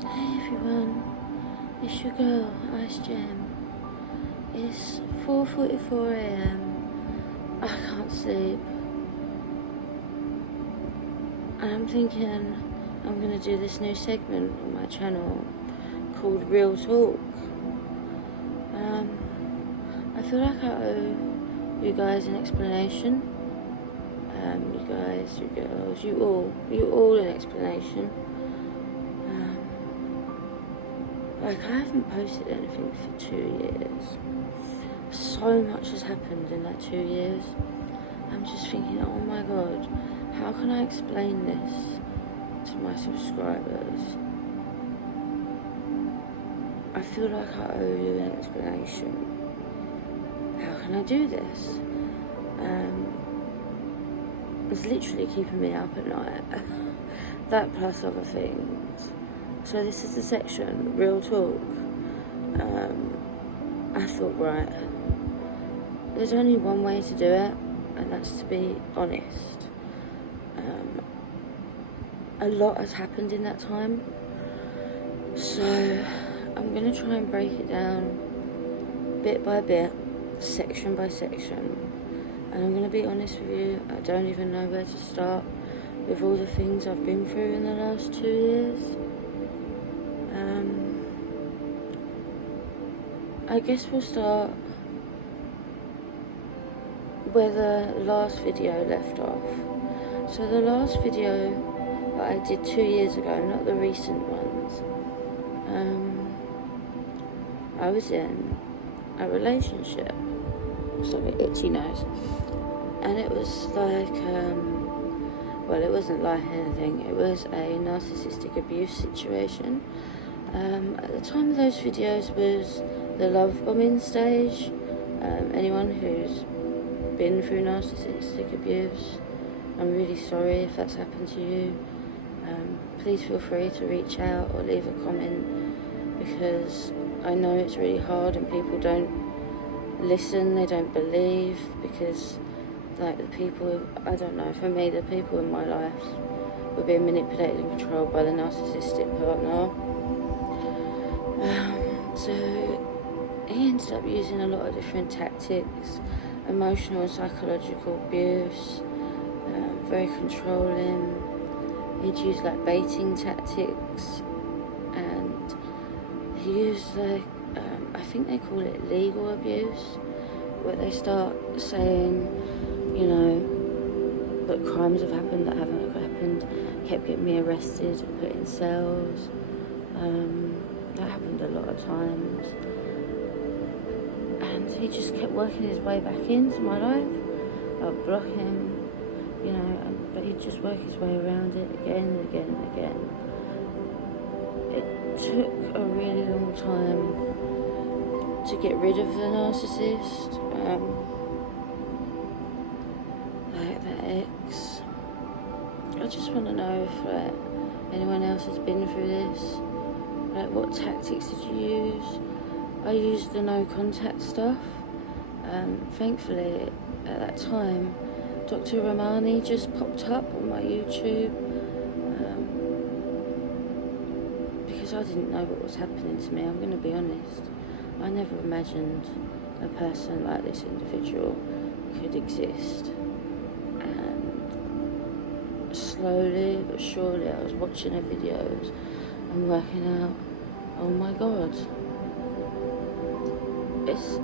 Hey everyone, it's your girl, Ice Jam. It's 4:44 a.m. I can't sleep. And I'm thinking I'm gonna do this new segment on my channel called Real Talk. I feel like I owe you guys an explanation. You guys, you girls, you all an explanation. Like, I haven't posted anything for 2 years. So much has happened in that 2 years. I'm just thinking, oh my god, how can I explain this to my subscribers? I feel like I owe you an explanation. How can I do this? It's literally keeping me up at night. That plus other things. So this is the section, Real Talk. I thought, right, there's only one way to do it, and that's to be honest. A lot has happened in that time, so I'm going to try and break it down bit by bit, section by section, and I'm going to be honest with you, I don't even know where to start with all the things I've been through in the last 2 years. I guess we'll start where the last video left off. So the last video that I did 2 years ago, not the recent ones, I was in a relationship. Sorry, itchy nose. And it was like, well, it wasn't like anything. It was a narcissistic abuse situation. At the time of those videos was the love bombing stage. Anyone who's been through narcissistic abuse, I'm really sorry if that's happened to you. Please feel free to reach out or leave a comment, because I know it's really hard and people don't listen, they don't believe, because like the people, I don't know, for me the people in my life were being manipulated and controlled by the narcissistic partner. So he ended up using a lot of different tactics, emotional and psychological abuse, very controlling. He'd use like baiting tactics, and he used like, I think they call it legal abuse, where they start saying, you know, that crimes have happened that haven't happened, kept getting me arrested and put in cells. That happened a lot of times. And he just kept working his way back into my life. I'd block him, you know, but he'd just work his way around it again and again and again. It took a really long time to get rid of the narcissist. Like that ex. I just want to know if anyone else has been through this. Like, what tactics did you use? I used the no contact stuff. Thankfully, at that time, Dr. Romani just popped up on my YouTube, because I didn't know what was happening to me. I'm going to be honest. I never imagined a person like this individual could exist. And slowly but surely I was watching her videos and working out, oh my god, is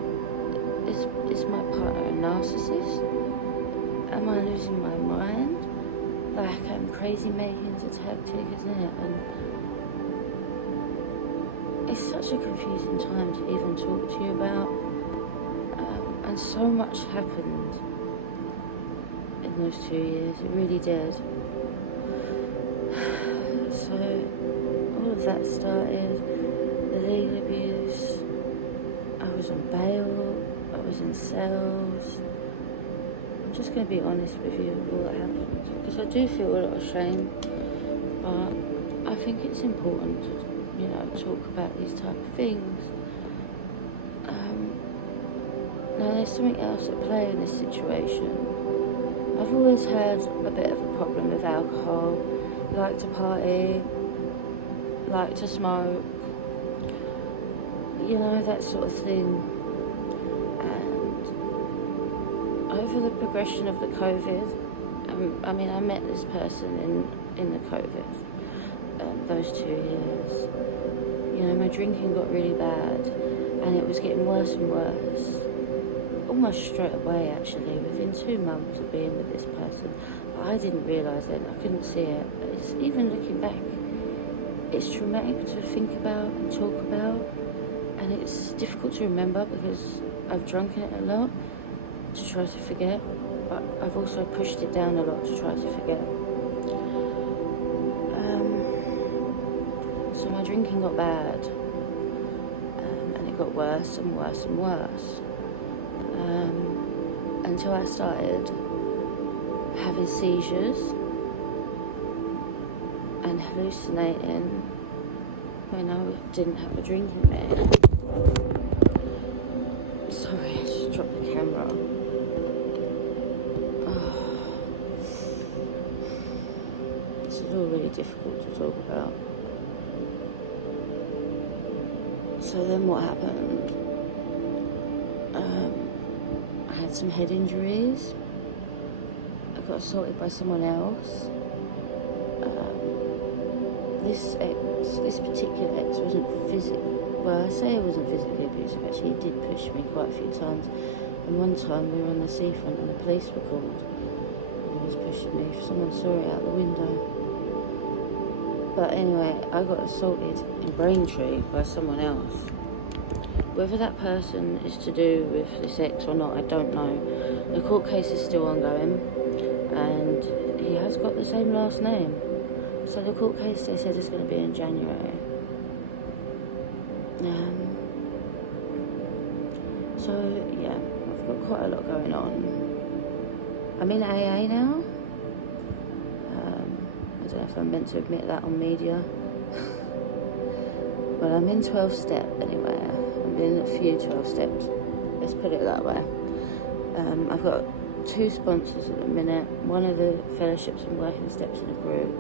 my partner a narcissist? Am I losing my mind? Like, crazy making's a tactic, isn't it? And it's such a confusing time to even talk to you about. And so much happened in those 2 years, it really did. So all of that started, the legal abuse, I was on bail, I was in cells. I'm just going to be honest with you with all that happened, because I do feel a lot of shame, but I think it's important to, you know, talk about these type of things. Now there's something else at play in this situation. I've always had a bit of a problem with alcohol. Like to party, like to smoke, you know, that sort of thing. And over the progression of the COVID, I met this person in the COVID, those 2 years. You know, my drinking got really bad, and it was getting worse and worse. Almost straight away, actually, within 2 months of being with this person. But I didn't realise then, I couldn't see it. Even looking back, it's traumatic to think about and talk about, and it's difficult to remember because I've drunk it a lot to try to forget, but I've also pushed it down a lot to try to forget. So my drinking got bad, and it got worse and worse and worse, until I started having seizures and hallucinating when I didn't have a drink in me. Sorry, I just dropped the camera. This is all really difficult to talk about. So then what happened? I had some head injuries. I got assaulted by someone else. This particular ex wasn't I say it wasn't physically abusive, actually. He did push me quite a few times. And one time we were on the seafront and the police were called. And he was pushing me. Someone saw it out the window. But anyway, I got assaulted in Braintree by someone else. Whether that person is to do with this ex or not, I don't know. The court case is still ongoing, and he has got the same last name. So the court case, they said, is going to be in January. So yeah, I've got quite a lot going on. I'm in AA now. I don't know if I'm meant to admit that on media. But I'm in 12 step anyway. I'm in a few 12 steps. Let's put it that way. I've got 2 sponsors at the minute. One of the fellowships I'm working steps in a group.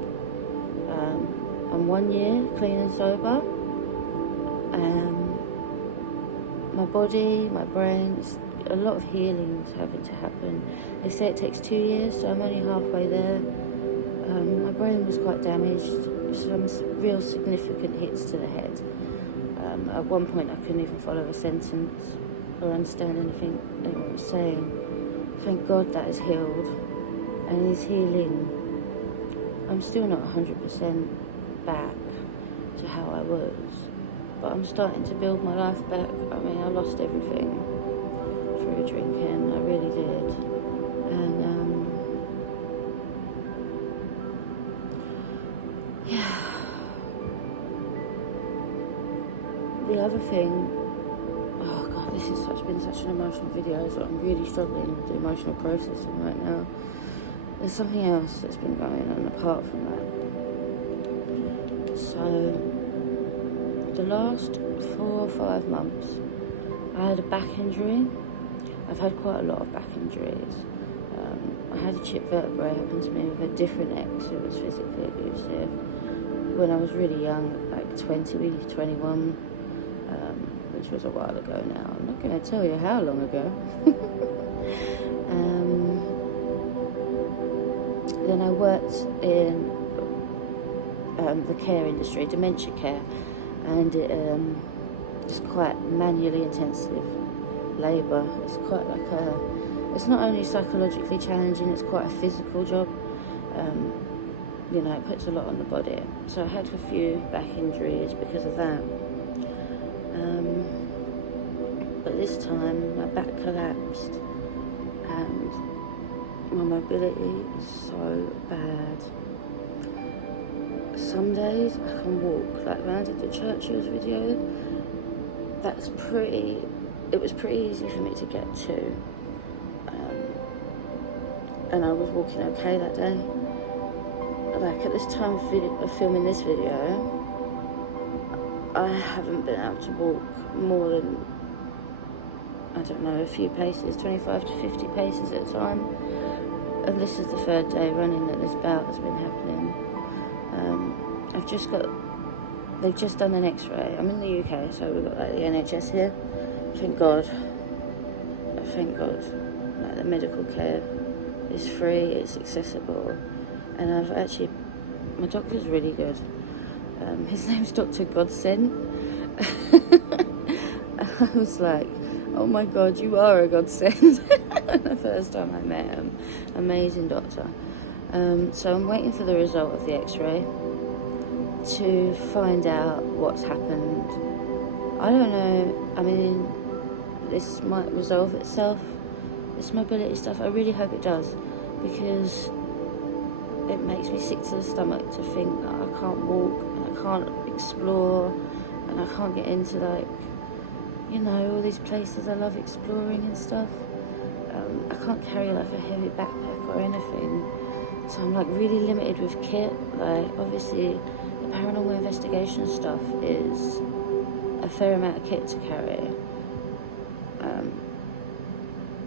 I'm 1 year clean and sober. My body, my brain, a lot of healing is having to happen. They say it takes 2 years, so I'm only halfway there. My brain was quite damaged, some real significant hits to the head. At one point I couldn't even follow a sentence or understand anything anyone was saying. Thank God that is healed and is healing. I'm still not 100% back to how I was, but I'm starting to build my life back. I mean, I lost everything through drinking, I really did. And yeah. The other thing, oh God, this has been such an emotional video, so I'm really struggling with the emotional processing right now. There's something else that's been going on apart from that. So, the last 4 or 5 months, I had a back injury. I've had quite a lot of back injuries. I had a chipped vertebrae happen to me with a different ex who was physically abusive when I was really young, like 20, 21, which was a while ago now. I'm not going to tell you how long ago. Then I worked in the care industry, dementia care, and it's quite manually intensive labour. It's quite like it's not only psychologically challenging, it's quite a physical job. You know, it puts a lot on the body. So I had a few back injuries because of that. But this time my back collapsed and my mobility is so bad. Some days I can walk, like when I did the Churchill's video, it was pretty easy for me to get to. And I was walking okay that day. Like at this time of filming this video, I haven't been able to walk more than, I don't know, a few paces, 25 to 50 paces at a time. And this is the 3rd day running that this bout has been happening. I've just got they've just done an X-ray. I'm in the UK, so we've got like the NHS here. Thank God. Like the medical care is free, it's accessible, and my doctor's really good. His name's Dr. Godsend. I was like, oh my God, you are a godsend. The first time I met him. Amazing doctor. So I'm waiting for the result of the X-ray to find out what's happened. I don't know, I mean, this might resolve itself, this mobility stuff. I really hope it does, because it makes me sick to the stomach to think that I can't walk and I can't explore and I can't get into, like, you know, all these places I love exploring and stuff. I can't carry like a heavy backpack or anything, so I'm like really limited with kit. Like, obviously the paranormal investigation stuff is a fair amount of kit to carry.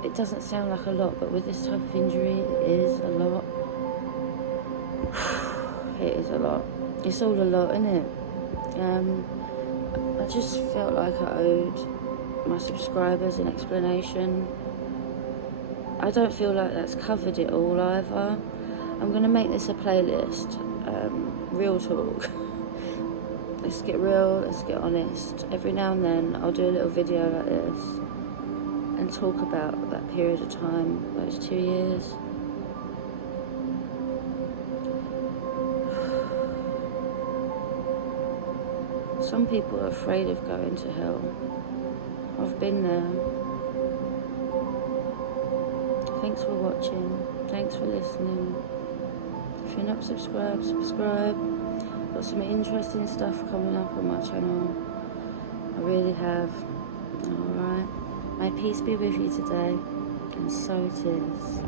It doesn't sound like a lot, but with this type of injury, it is a lot. It is a lot. It's all a lot, isn't it? I just felt like I owed my subscribers an explanation. I don't feel like that's covered it all either. I'm going to make this a playlist. Real talk. Let's get real, let's get honest. Every now and then I'll do a little video like this and talk about that period of time, those 2 years. Some people are afraid of going to hell. I've been there. Thanks for watching. Thanks for listening. If you're not subscribed, subscribe. Got some interesting stuff coming up on my channel. I really have. Alright. May peace be with you today. And so it is.